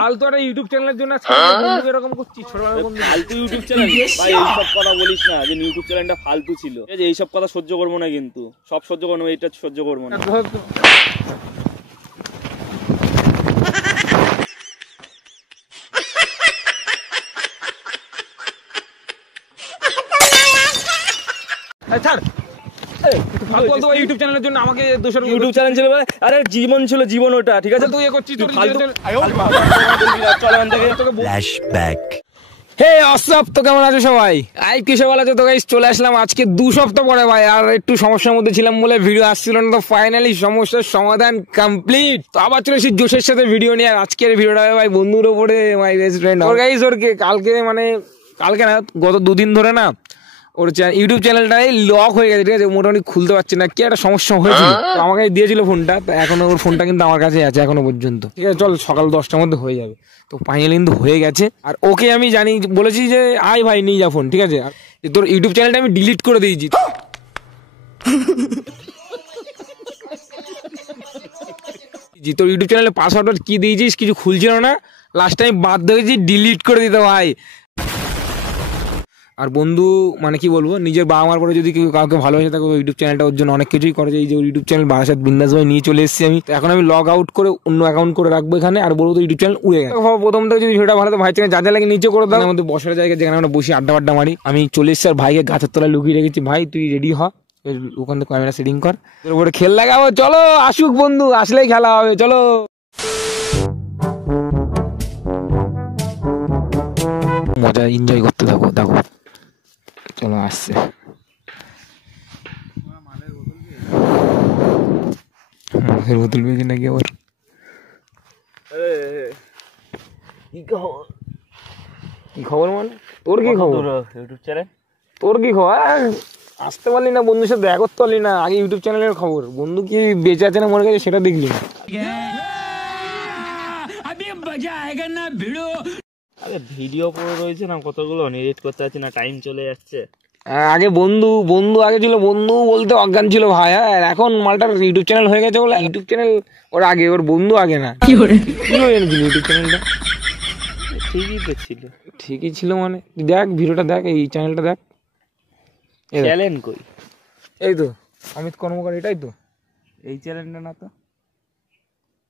ফালতু একটা ইউটিউব চ্যানেলের জন্য এরকম করছিস? ফালতু ইউটিউব চ্যানেল ভাই, এইসব কথা বলিস না যে ইউটিউব চ্যানেলটা ফালতু ছিল। এইসব কথা সহ্য করবো না, কিন্তু সব সহ্য করবো, এটা সহ্য করবো না। ইউটিউব চ্যানেলের জন্য আমাকে ইউটিউব চ্যানেল ছিল, আরে জীবন ছিল, জীবন ওটা, ঠিক আছে? তুই করছিস হে অসব, তো কেমন আছো সবাই? কিসে বলা তো গাইস, চলে আসলাম আজকে 2 সপ্তাহ পরে ভাই। আর একটু সমস্যার মধ্যে ছিলাম বলে ভিডিও আসছিল না, তো ফাইনালি সমস্যার সমাধান কমপ্লিট। তো আবার চলে এসেছি জোশের সাথে ভিডিও নিয়ে। আর আজকের ভিডিওটা ভাই বন্ধুর ওপরে, মাই বেস্ট ফ্রেন্ড ওর গাইস। ওর কালকে মানে কালকে না, গত 2 দিন ধরে না ওর ইউটিউব চ্যানেলটাই লক হয়ে গেছে, ঠিক আছে? মোটামুটি খুলতে পারছে না, কি একটা সমস্যা হয়েছিল। তো আমাকে দিয়েছিল ফোনটা, তো এখনো ওর ফোনটা কিন্তু আমার কাছে আছে এখনো পর্যন্ত, ঠিক আছে? চল সকাল 10টার মধ্যে হয়ে যাবে। তো ফাইনালি কিন্তু হয়ে গেছে। আর ওকে আমি জানি, বলেছি যে আয় ভাই নিয়ে যা ফোন, ঠিক আছে? আর তোর ইউটিউব চ্যানেলটা আমি ডিলিট করে দিয়েছি। তোর ইউটিউব চ্যানেলে পাসওয়ার্ড কি দিয়েছিস, কিছু খুলছিল না, লাস্ট টাইম বাধ্য হয়েছি ডিলিট করে দিতে ভাই। আর বন্ধু মানে কি বলবো, নিজের বাবা মার পরে যদি কেউ কাউকে ভালোবাসে থাকে, ইউটিউব চ্যানেলটা ওর জন্য অনেক কিছুই করে। এই যে ইউটিউব চ্যানেল বারাসাত বিন্দাস ভাই নিয়ে চলে এসেছি আমি। এখন আমি লগ আউট করে অন্য অ্যাকাউন্ট করে রাখবো এখানে। আর বলবো তো ইউটিউব চ্যানেল উড়ে গেছে। প্রথম থেকে যদি ভিডিওটা ভালো, তো ভাই চ্যানেল যা যা লাগে নিচে করে দাও। আমাদের বসার জায়গা যেখানে আমরা বসি আড্ডা মারি। আমি চলে এসেছি আর ভাইকে গাছের তলায় লুকিয়ে রেখেছি। ভাই তুই রেডি হ, ওখান থেকে ক্যামেরা সেটিং কর, তোর উপরে খেল লাগাবো। চলো আসুক বন্ধু, আসলেই খেলা হবে, চলো। মজা এনজয় করতে থাকো, দেখো চলো আসছে। মাছের বোতল পেয়েছি নাকি আবার? কি খবর মানে? তোর কি খবর? ইউটিউব চ্যানেল তোর কি খবর? আসতে পারলি না, বন্ধুর সাথে দেখা করতে পারলি না। আগে ইউটিউব চ্যানেলের খবর, বন্ধু কি বেঁচে আছে না মরে গেছে সেটা দেখলি না। আরে ভিডিও পড়ে রয়েছে না কতগুলো, এডিট করতে পারছি না, টাইম চলে যাচ্ছে। আগে বন্ধু আগে ছিল, বন্ধু বলতে অজ্ঞান ছিল ভাই। আর এখন মালটার ইউটিউব চ্যানেল হয়ে গেছে বলে ইউটিউব চ্যানেল ওর আগে, ওর বন্ধু আগে না। কি হয়েছিল ইউটিউব চ্যানেলটা? ঠিকই তো ছিল। ঠিকই ছিল মানে দেখ ভিডিওটা দেখ, এই চ্যানেলটা দেখ। চ্যানেল কই? এই তো অমিত কর্মকার, এটাই তো। এই চ্যানেলটা না তো।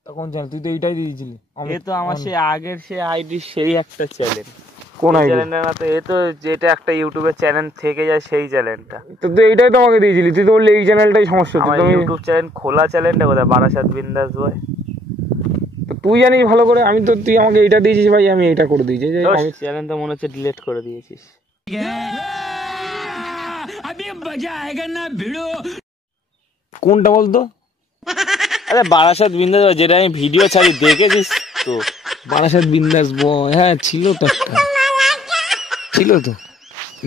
কোন চ্যানেল? তুই তো এইটাই দিয়েছিলি। এ তো আমার সেই আগের সেই আইডি, সেই একটা চ্যানেল। কোন আইডি? চ্যানেলটা না তো, এ তো যেটা একটা ইউটিউবের চ্যানেল থেকে যায় সেই চ্যানেলটা। তো তুই এইটাই তো আমাকে দিয়েছিলি, তুই তো বললি এই চ্যানেলটাই সমস্যা। আমার ইউটিউব চ্যানেল খোলা চ্যানেলটা কোথায়? বারাসাত বিন্দাস বয়। তুই জানিস ভালো করে, আমি তো, তুই আমাকে এইটা দিয়েছিস ভাই, আমি এইটা করে দিয়েছি। চ্যানেলটা মনে হচ্ছে ডিলিট করে দিয়েছিস। কোনটা বলতো? আরে বারাসাত বিন্দাস, যেটা আমি ভিডিও ছাড়ি, দেখেছিস তো? বারাসাত বিন্দাস বয়, হ্যাঁ ছিল তো একটা, ছিল তো।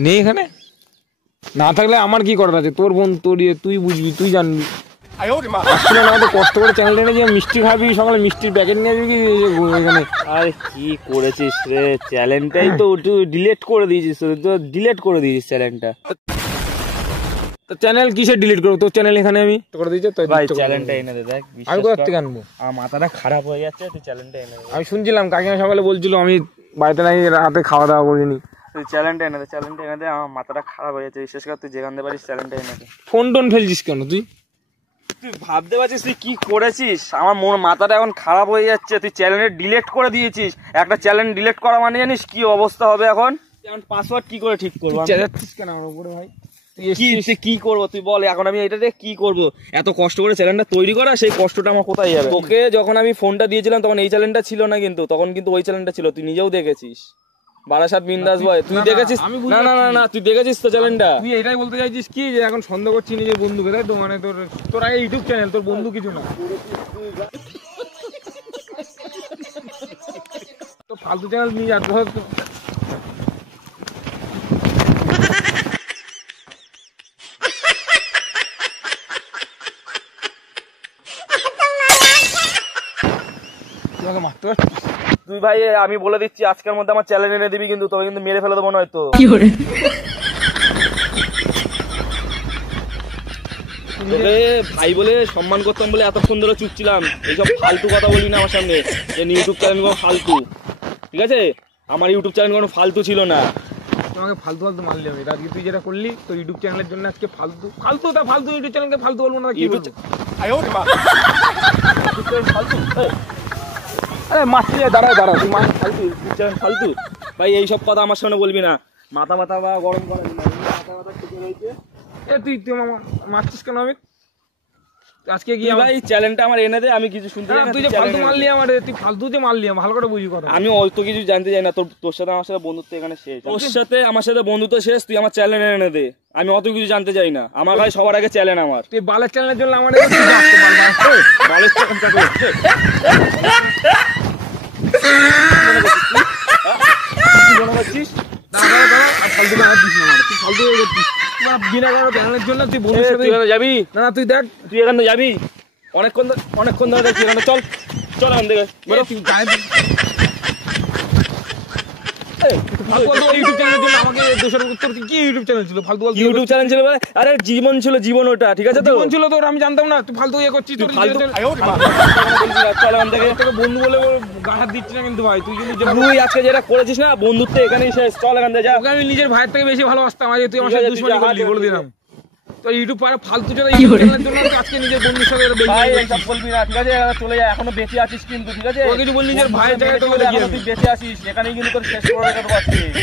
নেই এখানে, না থাকলে আমার কি করার আছে? তোর বোন, তোর তুই বুঝবি, তুই জানবি। আসলে না তো কষ্ট করে চ্যানেলটা নিয়ে যে মিষ্টি খাবি, সকালে মিষ্টির প্যাকেট নিয়ে যাবি এখানে। আরে কি করেছিস রে, চ্যানেলটাই তো তুই ডিলিট করে দিয়েছিস, তো ডিলিট করে দিয়েছিস চ্যানেলটা। তো চ্যানেল কিসে ডিলিট করবো? তোর চ্যানেল এখানে আমি করে দিয়েছি তো। ভাই চ্যানেলটা এনে দে, দেখ আমি কোথা থেকে আনবো? আমার মাথাটা খারাপ হয়ে যাচ্ছে, তুই চ্যানেলটা এনে দে। আমি শুনছিলাম কাকিমা সকালে বলছিল আমি বাড়িতে নাই, রাতে খাওয়া দাওয়া করিনি। তুই চ্যানেলটা এনে দে, চ্যানেলটা এনে দে, আমার মাথাটা খারাপ হয়ে যাচ্ছে। বিশেষ করে তুই যেখানে পারিস চ্যানেলটা এনে দে। ফোন টোন ফেলছিস কেন তুই? তুই ভাবতে পারছিস তুই কি করেছিস? আমার মাথাটা এখন খারাপ হয়ে যাচ্ছে। তুই চ্যানেলটা ডিলিট করে দিয়েছিস। একটা চ্যানেল ডিলিট করা মানে জানিস কি অবস্থা হবে এখন? এখন পাসওয়ার্ড কি করে ঠিক করবো? যাচ্ছিস কেন আমার উপরে ভাই? কি করবো তুই বল? এখন আমি এটা দিয়ে কি করবো? এত কষ্ট করে চ্যানেলটা তৈরি করা, সেই কষ্টটা আমার কোথায় যাবে? তোকে যখন আমি ফোনটা দিয়েছিলাম তখন এই চ্যানেলটা ছিল না, কিন্তু তখন কিন্তু ওই চ্যানেলটা ছিল, তুই নিজেও দেখেছিস। বারাসাত বিন্দাস বয়, তুই দেখেছিস? না না না না, তুই দেখেছিস তো চ্যানেলটা? তুই এটাই বলতে চাইছিস কি যে এখন সন্দেহ করছিস নিজের বন্ধুকে, তাই তো? মানে তোর আগে ইউটিউব চ্যানেল, তোর বন্ধু কিছু না। তো ফালতু চ্যানেল নিয়ে যা। তুই ভাই আমি বলে দিচ্ছি, আজকের মধ্যে আমার চ্যানেল এনে দিবি, কিন্তু তোকে কিন্তু মেরে ফেলে দেবো নয়তো। তোকে ভাই বলে সম্মান করতাম বলে এতক্ষণ ধরে চুপ ছিলাম। এইসব ফালতু কথা বলি না আমার সামনে, যে ইউটিউব চ্যানেল কোনো ফালতু, ঠিক আছে? আমার ইউটিউব চ্যানেল কোনো ফালতু ছিল না। তোমাকে ফালতু ফালতু মারলি আমি, আজকে তুই যেটা করলি তো ইউটিউব চ্যানেলের জন্য আজকে ফালতু ফালতু তা ফালতু ইউটিউব চ্যানেলকে ফালতু বলবো না, কি বলবো? ফালতু আরে মারছি, দাঁড়া দাঁড়া, তুই মার ফালতু, ইউটিউব চ্যানেল ফালতু। ভাই এইসব কথা আমার সামনে বলবি না, মাথা মাথা বা গরম করাবি না, মাথা মাথা ঠিক রয়েছে। তুই মারছিস কেন? আমি আজকে কি ভাই চ্যানেলটা আমার এনে দে, আমি কিছু শুনতে চাই না। তুই যে ফালতু মারলি আমার, তুই ফালতু যে মারলি, ভালো করে বুঝি কথা। আমি অত কিছু জানতে চাই না, তোর সাথে আমার সাথে বন্ধুত্ব এখানে শেষ। তোর সাথে আমার সাথে বন্ধুত্ব শেষ, তুই আমার চ্যানেল এনে দে, আমি অত কিছু জানতে চাই না। আমার ভাই সবার আগে চ্যানেল আমার। তুই বালের চ্যানেলের জন্য আমার বালের করছিস যাবি না? তুই দেখ, তুই এখান থেকে যাবি অনেকক্ষণ ধরে দেখছি এখানে। চল চল এখান থেকে। ইউটিউব চ্যানেল ছিল, আরে জীবন ছিল, জীবন ওটা, ঠিক আছে? তো জীবন ছিল তোর, আমি জানতাম না তুই ফালতু ইয়ে করছিস। বন্ধু বলে গায়ে হাত দিচ্ছি না কিন্তু ভাই, তুই তুই আজকে যেটা করেছিস না, বন্ধুত্ব এখানেই শেষ। চল এখান থেকে যা। আমি নিজের ভাইয়ের থেকে বেশি ভালোবাসতাম, আজ তুই আমার সাথে দুশমনি করলি, বলে দিলাম। তো ইউটিউব পারে ফালতু যেটা ইউটিউব চ্যানেলের জন্য আজকে নিজের বন্ধুর সাথে ভাই এইসব বলবি না, ঠিক আছে? চলে যা, এখনো বেঁচে আছিস কিন্তু, ঠিক আছে? তোর কিছু বল, নিজের ভাইয়ের জায়গায় তোকে তুই বেঁচে আছিস, এখানেই কিন্তু তোর শেষ করে রেখে পাচ্ছিস।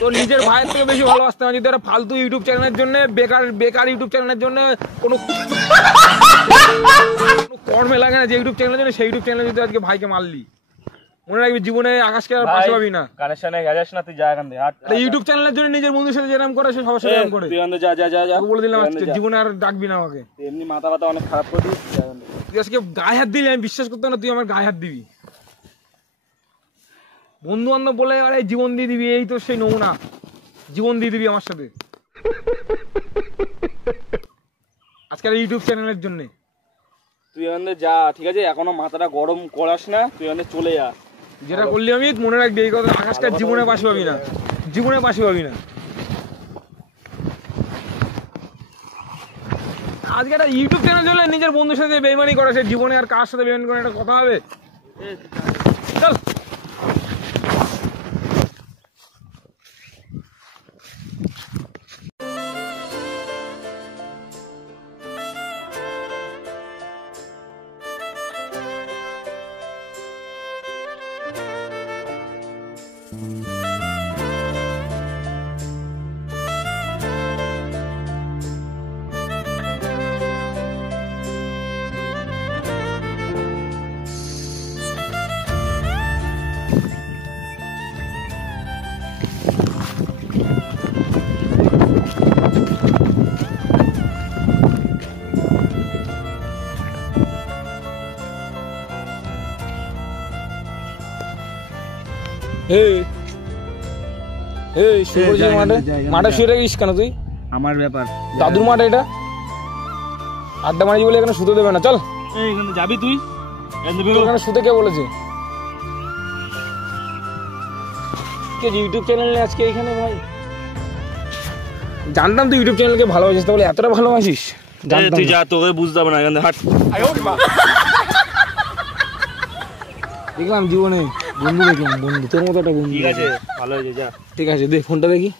তোর নিজের ভাইয়ের থেকে বেশি ভালোবাসতাম, যদি তোরা ফালতু ইউটিউব চ্যানেলের জন্য, বেকার ইউটিউব চ্যানেলের জন্য কোনো কর্মে লাগে না যে ইউটিউব চ্যানেলের জন্য, সেই ইউটিউব চ্যানেলে যদি আজকে ভাইকে মারলি, মনে রাখবি জীবনে আকাশকে আর পাশে পাবি না। কানেকশনে গেছিস না, তুই যা এখান থেকে। ইউটিউব চ্যানেলের জন্য নিজের বন্ধুর সাথে যেরকম করে সে সবার সাথে এরকম করে। তুই এখান থেকে যা যা যা যা, বলে দিলাম আজকে জীবনে আর ডাকবি না আমাকে। এমনি মাথা ব্যথা অনেক খারাপ করে দিস। তুই আজকে গায়ে হাত দিলি, আমি বিশ্বাস করতাম না তুই আমার গায়ে হাত দিবি। বন্ধু বান্ধব বলে আরে জীবন দিয়ে দিবি, এই তো সেই নমুনা, জীবন দিয়ে দিবি আমার সাথে আজকের ইউটিউব চ্যানেলের জন্য। তুই এখান থেকে যা, ঠিক আছে? এখনো মাথাটা গরম করাস না, তুই এখান থেকে চলে যা। যেটা করলি আমি মনে রাখবি এই কথা, আকাশটা জীবনে পাশে পাবি না, জীবনে পাশে পাবি না। আজকে একটা ইউটিউব চ্যানেল চলে নিজের বন্ধুর সাথে বেইমানি করে, সে জীবনে আর কার সাথে বেইমানি করে একটা কথা হবে? চল মাঠে শুয়ে রাখিস কেন তুই? আমার ব্যাপার, দাদুর মাঠ এটা, আড্ডা মারি বলে এখানে শুতে দেবে না। চল এখানে যাবি তুই? এখানে শুতে কে বলেছে? ইউটিউব চ্যানেল আজকে এখানে ভাই, জানতাম তুই ইউটিউব চ্যানেলকে ভালোবাসিস, তাহলে এতটা ভালোবাসিস তুই যা, তোকে বুঝতে হবে না, এখানে হাট। দেখলাম জীবনে বন্ধু, দেখলাম বন্ধু, তোর মতো একটা বন্ধু। ঠিক আছে, ভালো হয়েছে, যা। ঠিক আছে, দে ফোনটা দেখি।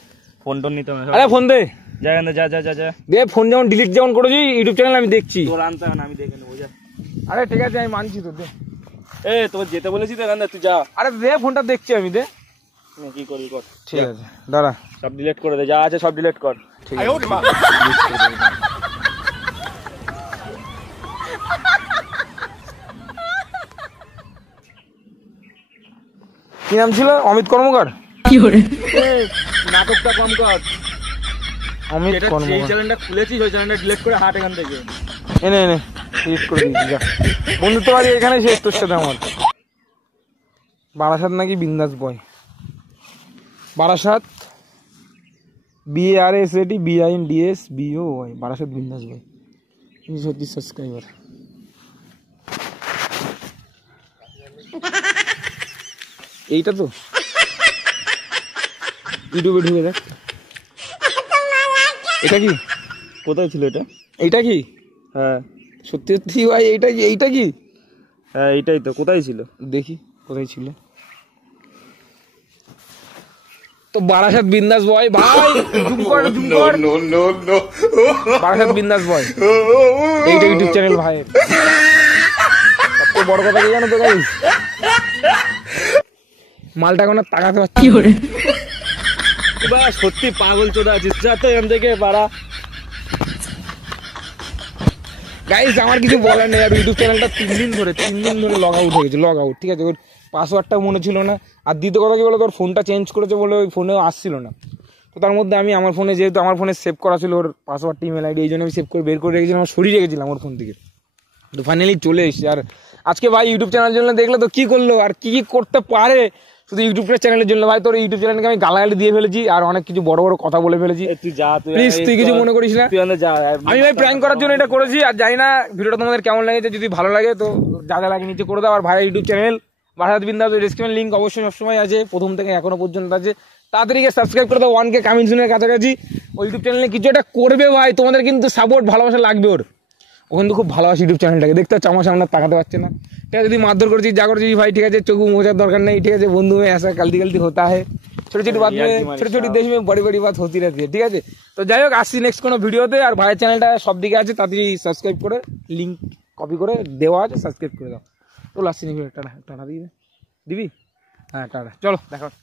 ফোন টোন নিতে হবে। আরে ফোন দে, যা এখান থেকে, যা যা যা যা। দে ফোন, যেমন ডিলিট যেমন করেছি ইউটিউব চ্যানেল আমি দেখছি। তোর আনতে হবে না, আমি দেখে নেবো, যা। আরে ঠিক আছে, আমি মানছি তো, দে। তোকে যেতে বলেছি তো এখান থেকে, তুই যা। আরে দে ফোনটা দেখছি আমি, দে। কি করবি কর। ঠিক আছে, দাঁড়া, সব ডিলিট করে দে, যা আছে সব ডিলিট কর। ঠিক আছে। কি নাম ছিল? অমিত কর্মকার। নাটকটা কম কর। অমিত এই কর্মকার চ্যানেলটা খুলেছিস, ওই চ্যানেলটা ডিলিট করে হাট এখান থেকে। এনে ডিলিট করে দিয়েছি, যা। বন্ধুত্ব বাড়ি এখানে শেষ তোর সাথে আমার। বারাসাত নাকি বিন্দাস বয়, Barasat BARSAT BINDS BOY, Barasat বিন্দাস বয়। 330 সাবস্ক্রাইবার। এইটা তো ইউটিউবে ঢুকে দেখ। এটা কি? কোথায় ছিল এটা? এইটা কি? হ্যাঁ সত্যি সত্যি ভাই এইটা কি? হ্যাঁ এইটাই তো। কোথায় ছিল দেখি কোথায় ছিল। তো বারাসাত বিন্দাস বয় ভাই, জুম কর বারাসাত বিন্দাস বয়, এইটা ইউটিউব চ্যানেল ভাই। সবচেয়ে বড় কথা কি জানো তো গাইস, মালটা এখন আর তাকাতে পারছি না। সত্যি পাগল চোদা আছিস, যা তো এখান থেকে পারা। গাইস আমার কিছু বলার নেই, আর ইউটিউব চ্যানেলটা 3 দিন ধরে লগ আউট হয়ে গেছে, লগ আউট। ঠিক আছে, ওর পাসওয়ার্ডটাও মনে ছিল না। আর দ্বিতীয় কথা কি বলো, তোর ফোনটা চেঞ্জ করেছে বলে ওই ফোনেও আসছিল না। তো তার মধ্যে আমি আমার ফোনে, যেহেতু আমার ফোনে সেভ করা ছিল ওর পাসওয়ার্ড, ইমেল আইডি, এই জন্য আমি সেভ করে বের করে রেখেছিলাম, আমার সরিয়ে রেখেছিলাম ওর ফোন থেকে। তো ফাইনালি চলে এসেছি। আর আজকে ভাই ইউটিউব চ্যানেলের জন্য দেখলে তো কি করলো আর কি করতে পারে শুধু ইউটিউব চ্যানেলের জন্য। ভাই তোর ইউটিউব চ্যানেলকে আমি গালাগালি দিয়ে ফেলেছি, আর অনেক কিছু বড় বড় কথা বলে ফেলেছি। তুই যা, প্লিজ তুই কিছু মনে করিস না। আমি ভাই প্র্যাঙ্ক করার জন্য এটা করেছি। আর জানি না ভিডিওটা তোমাদের কেমন লাগেছে, যদি ভালো লাগে তো যা যা লাগে নিচে করে দাও। আর ভাই ইউটিউব চ্যানেল বারাসাত বিন্দাস, ডেসক্রিপশন লিঙ্ক অবশ্যই সবসময় আছে, প্রথম থেকে এখনো পর্যন্ত আছে। তাড়াতাড়ি সাবস্ক্রাইব করে দাও, 1K কামিং সুনের কাছাকাছি। ওই ইউটিউব চ্যানেলে কিছু একটা করবে ভাই, তোমাদের কিন্তু সাপোর্ট ভালোবাসা লাগবে ওর। ও কিন্তু খুব ভালোবাসি ইউটিউব চ্যানেলটাকে, দেখতে হচ্ছে আমার সামনে তাকাতে পারছে না। ঠিক আছে, যদি মারধর করেছিস যা করেছিস ভাই, ঠিক আছে চোখ মোজার দরকার নেই। ঠিক আছে, বন্ধু में ऐसा गलती होता है, ছোট ছোট বাত में ছোট ছোট দেশ में बड़ी बड़ी बात होती रहती है। ঠিক আছে, তো যাই হোক আসছি নেক্সট কোনো ভিডিওতে। আর ভাইয়ের চ্যানেলটা সব দিকে আছে, তাড়াতাড়ি সাবস্ক্রাইব করে লিঙ্ক কপি করে দেওয়া আছে, সাবস্ক্রাইব করে দাও। তো আসছি ভিডিও, টাটা টাটা দিবি? হ্যাঁ টাটা, চলো দেখা।